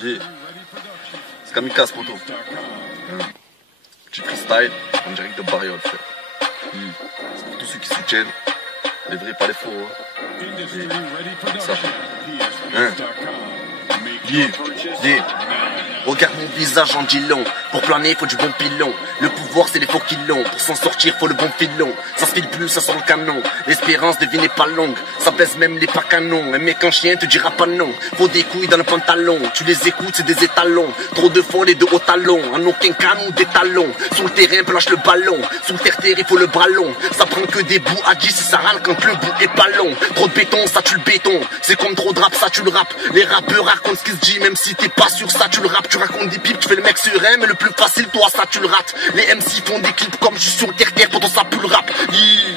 Yeah. C'est kamikaze, poto. Petit freestyle, en direct de Bariol, frère. C'est pour tous ceux qui soutiennent. Les vrais, pas les faux. Hein. Ça. Hein. Yeah. Yeah. Regarde mon visage en dit long. Pour planer, faut du bon pilon. Le pouvoir, c'est les faux qui l'ont. Pour s'en sortir, faut le bon filon. Ça se file plus, ça sort le canon. L'espérance devine n'est pas longue. Ça pèse même les pas canons. Un mec en chien te dira pas non. Faut des couilles dans le pantalon. Tu les écoutes, c'est des étalons. Trop de folles et de hauts talons. En aucun cas, nous des talons. Sur le terrain, lâche le ballon. Sous le terre, il faut le bras long. Ça prend que des bouts à 10 et ça râle quand le bout est pas long. Trop de béton, ça tue le béton. C'est comme trop de rap, ça tue le rap. Les rappeurs racontent ce qui se dit, même si t'es pas sûr, ça tu le rap. Tu racontes des pipes, tu fais le mec serein, mais le plus facile, toi, ça tu le rates. Les MC font des clips comme je suis sur le terre-terre, pourtant ça pue le rap.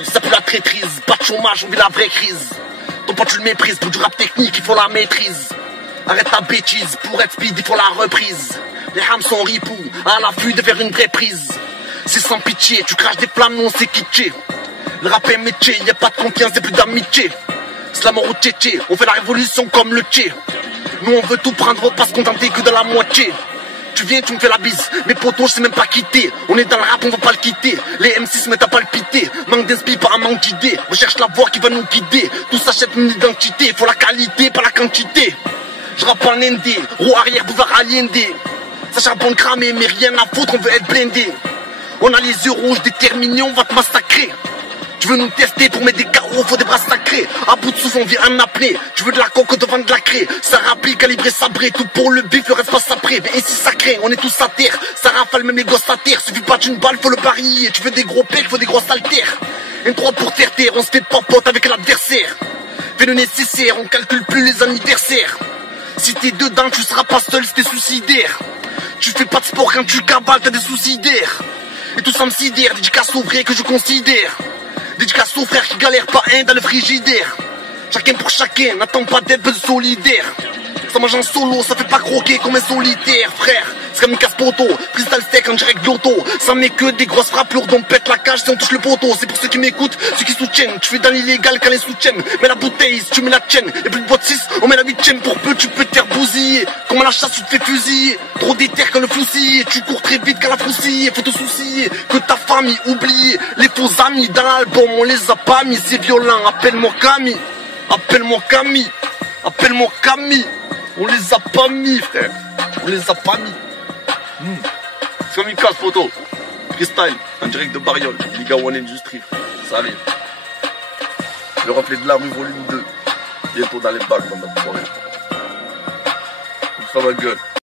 Ça pue la traîtrise, pas de chômage, on vit la vraie crise. Ton pote tu le méprises, pour du rap technique, il faut la maîtrise. Arrête ta bêtise, pour être speed, il faut la reprise. Les hams sont ripoux, à l'affût de faire une vraie prise. C'est sans pitié, tu craches des flammes, non c'est kitché. Le rap est métier, y a pas de confiance, y'a plus d'amitié. C'est la mort au tchétché, on fait la révolution comme le tché. Nous on veut tout prendre, pas se contenter que de la moitié. Tu viens, tu me fais la bise, mes potos je sais même pas quitter. On est dans le rap, on va pas le quitter. Les MC se mettent à palpiter, manque d'inspi, pas un manque d'idées. Recherche la voix qui va nous guider. Tout s'achète une identité, faut la qualité, pas la quantité. Je rappe en indé, roue arrière, boulevard Allende. Ça charbonne cramé, mais rien à foutre, on veut être blindé. On a les yeux rouges, déterminés, on va te massacrer. Tu veux nous tester pour mettre des carreaux, faut des bras sacrés. À bout de souffle, on vient en appeler. Tu veux de la coque devant de la craie. Ça rapide, calibré, sabré. Tout pour le bif, le reste passe après. Mais ici, ça craint, on est tous à terre. Ça rafale même les gosses à terre. Suffit pas d'une balle, faut le parier. Tu veux des gros pecs, faut des grosses haltères. Une droite pour terre, on se fait popote avec l'adversaire. Fais le nécessaire, on calcule plus les anniversaires. Si t'es dedans, tu seras pas seul si t'es suicidaire. Tu fais pas de sport quand tu cabales, t'as des soucis d'air. Et tout ça me sidère, dédicace au vrai que je considère. Dédicace aux frères qui galèrent pas un dans le frigidaire. Chacun pour chacun, n'attends pas d'être solidaire. Ça mange en solo, ça fait pas croquer comme un solitaire, frère. C'est comme une casse poteau, freestyle steak en direct de l'auto. Ça met que des grosses frappes lourdes, on pète la cage si on touche le poteau. C'est pour ceux qui m'écoutent, ceux qui soutiennent. Tu fais dans l'illégal quand les soutiennent. Mets la bouteille, si tu mets la tienne. Et plus de boîte 6, on met la 8ème. Pour peu, tu peux te faire bousiller. Comme à la chasse, tu te fais fusiller. Trop déter quand le floucille. Tu cours très vite quand la froussille. Faut te soucier que ta famille oublie. Les faux amis dans l'album, on les a pas mis. C'est violent, appelle-moi Camille. Appelle-moi Camille. Appelle-moi Camille. On les a pas mis, frère. On les a pas mis. C'est comme une casse photo. Freestyle, en direct de Bariol. Liga One Industry, frère. Ça arrive. Le reflet de la rue, volume 2. Bientôt dans les bacs, dans notre forêt. Comme ça, ma gueule.